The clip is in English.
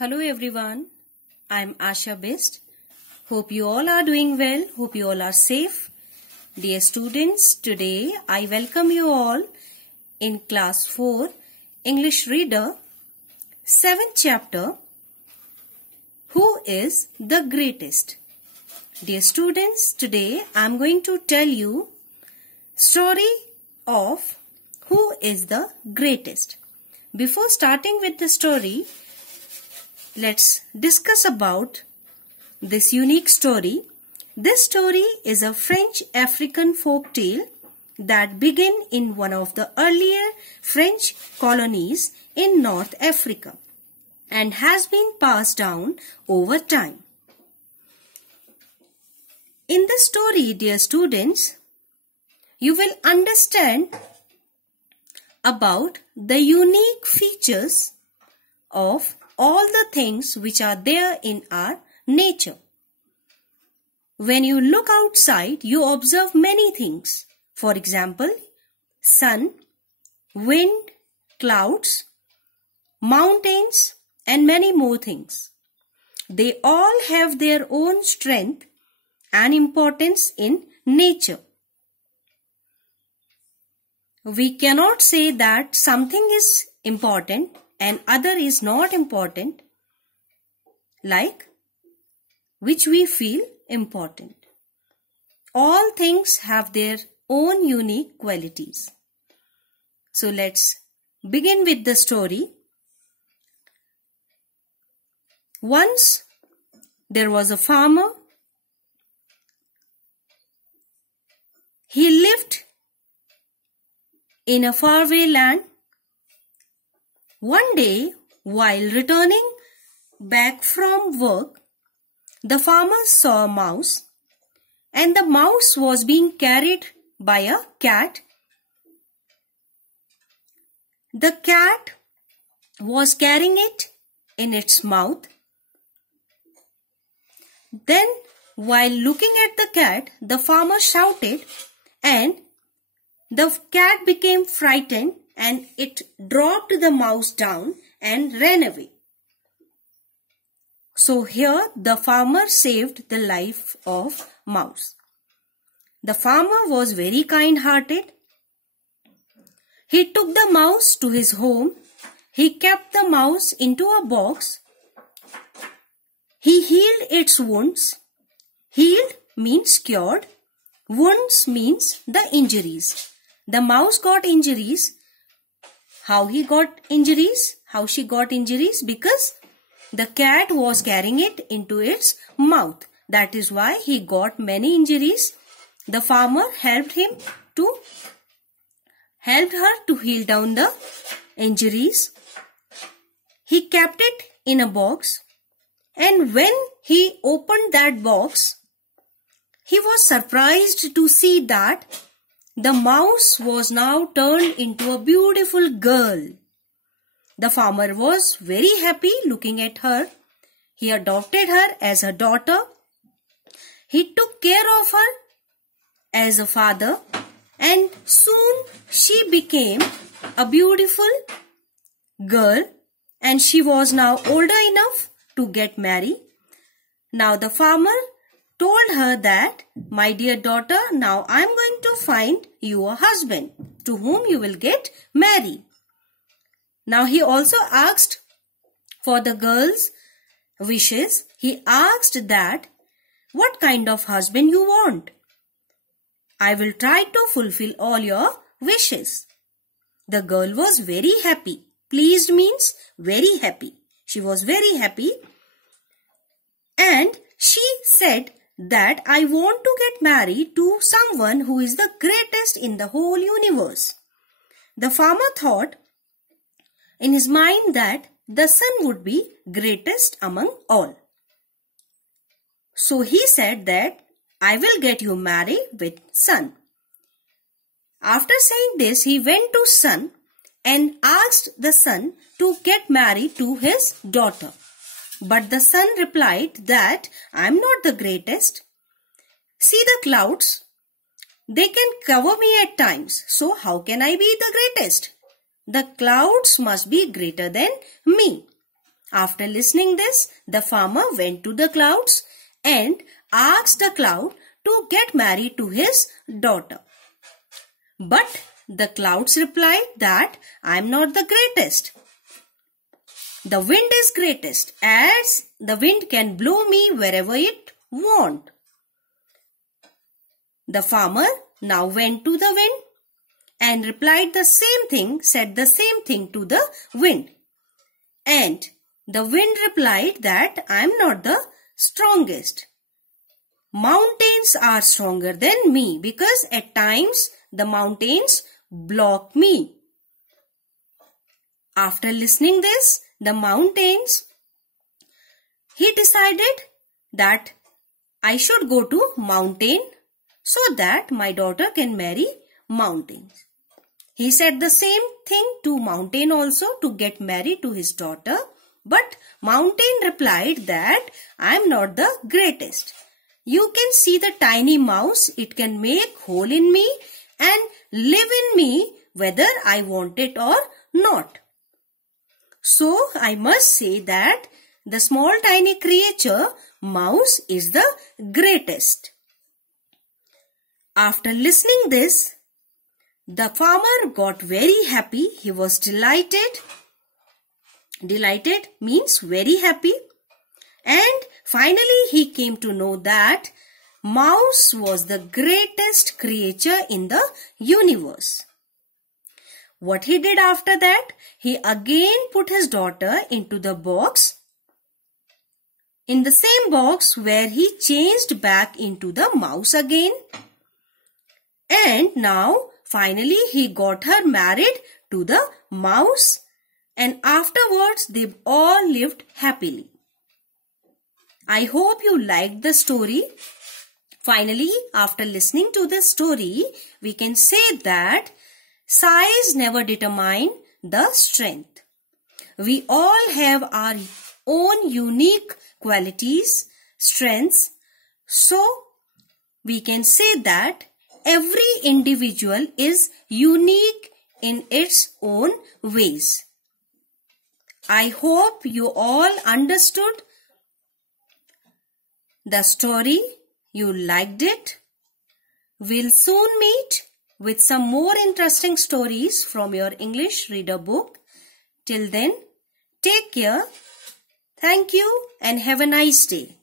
Hello everyone, I am Asha Best. Hope you all are doing well. Hope you all are safe. Dear students, today I welcome you all in class 4 English Reader 7th chapter, Who is the Greatest? Dear students, today I am going to tell you story of Who is the Greatest. Before starting with the story, let's discuss about this unique story. This story is a French African folk tale that began in one of the earlier French colonies in North Africa and has been passed down over time. In the story, dear students, you will understand about the unique features of all the things which are there in our nature. When you look outside, you observe many things. For example, sun, wind, clouds, mountains, and many more things. They all have their own strength and importance in nature. We cannot say that something is important and other is not important, like which we feel important. All things have their own unique qualities. So let's begin with the story. Once there was a farmer. He lived in a faraway land. One day, while returning back from work, the farmer saw a mouse, and the mouse was being carried by a cat. The cat was carrying it in its mouth. Then, while looking at the cat, the farmer shouted, and the cat became frightened and it dropped the mouse down and ran away. So here the farmer saved the life of mouse. The farmer was very kind-hearted. He took the mouse to his home. He kept the mouse into a box. He healed its wounds. Healed means cured. Wounds means the injuries. The mouse got injuries. How he got injuries? How she got injuries? Because the cat was carrying it into its mouth. That is why he got many injuries. The farmer helped her to heal down the injuries. He kept it in a box, and when he opened that box, he was surprised to see that the mouse was now turned into a beautiful girl. The farmer was very happy looking at her. He adopted her as a daughter. He took care of her as a father, and soon she became a beautiful girl, and she was now older enough to get married. Now the farmer told her that, my dear daughter, now I am going to find you a husband to whom you will get married. Now he also asked for the girl's wishes. He asked that, what kind of husband you want? I will try to fulfill all your wishes. The girl was very happy. Pleased means very happy. She was very happy. And she said that I want to get married to someone who is the greatest in the whole universe. The farmer thought in his mind that the sun would be greatest among all. So he said that I will get you married with sun. After saying this, he went to sun and asked the sun to get married to his daughter. But the sun replied that I am not the greatest. See the clouds. They can cover me at times. So how can I be the greatest? The clouds must be greater than me. After listening this, the farmer went to the clouds and asked the cloud to get married to his daughter. But the clouds replied that I am not the greatest. The wind is greatest, as the wind can blow me wherever it wants. The farmer now went to the wind and replied the same thing, said the same thing to the wind. And the wind replied that I am not the strongest. Mountains are stronger than me because at times the mountains block me. After listening this, the mountains, he decided that I should go to mountain so that my daughter can marry mountains. He said the same thing to mountain also to get married to his daughter. But mountain replied that I am not the greatest. You can see the tiny mouse. It can make hole in me and live in me whether I want it or not. So I must say that the small tiny creature mouse is the greatest. After listening this, the farmer got very happy. He was delighted. Delighted means very happy. And finally he came to know that mouse was the greatest creature in the universe. What he did after that? He again put his daughter into the box. In the same box where he changed back into the mouse again. And now finally he got her married to the mouse. And afterwards they all lived happily. I hope you liked the story. Finally, after listening to this story, we can say that size never determines the strength. We all have our own unique qualities, strengths. So, we can say that every individual is unique in its own ways. I hope you all understood the story. You liked it. We'll soon meet with some more interesting stories from your English reader book. Till then, take care. Thank you and have a nice day.